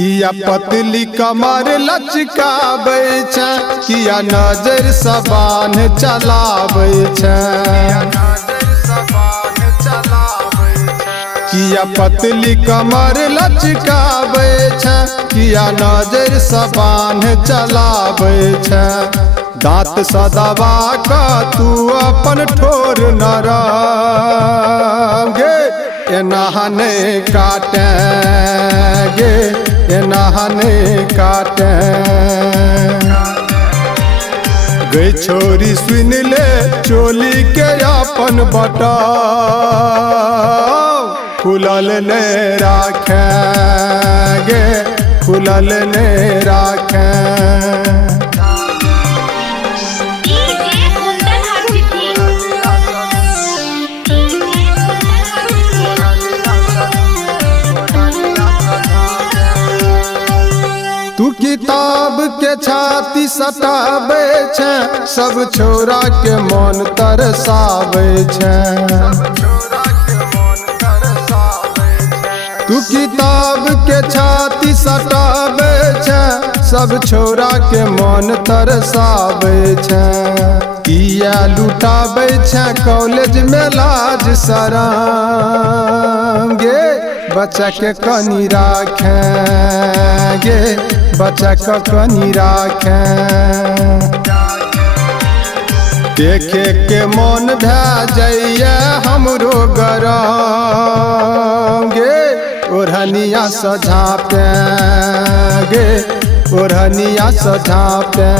किया पतली कमर लचकाबै छै, किया नजर सबान चलाबै छै। किया पतली कमर लचकाबै छै, किया नजर सबान चलाबै छै। दांत सदबा का तू अपन ठोर नरम गे, एना नहीं काटे गे, एना नहीं काटे। गई छोरी सुन ले चोली के अपन बटाव, खुलल नहीं राखे गे, खुलल नहीं राखे। तू किताब के छाती सटाबै छै, सब छोरा के मन तरसाबै छै। तू किताब के छाती सटाबै छै, सब छोरा के मन तरसाबै छै। किया लुटाबै छै कॉलेज में लाज शरम गे, बच्चा के कनी राखे गे, बच्चा के कनी राखे। देखे के मन भै जाइए हमरो गरम गे, ओढ़निया सझापे गे, ओढ़निया सझापे।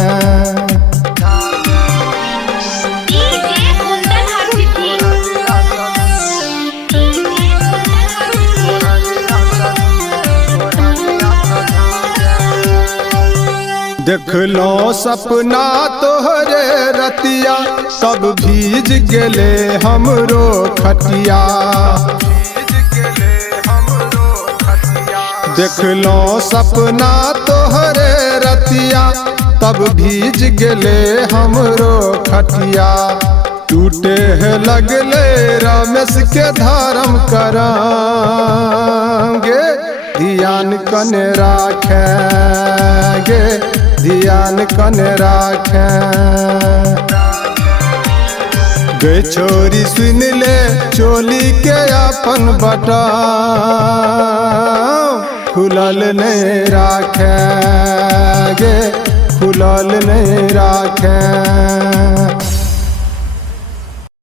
देखलो सपना तोहरे रतिया, तब भीज गेले हमरो खटिया। देखलो सपना तोहरे रतिया, तब भीज गेले हमरो खटिया। टूटे लगले रमेश के धर्म करंगे, ध्यान कने राखे गे, ध्यान कने राखे। गई छोरी सुन ले चोली के अपन बटाव, खुलल नहीं राखे गे, खुलल नहीं राखे।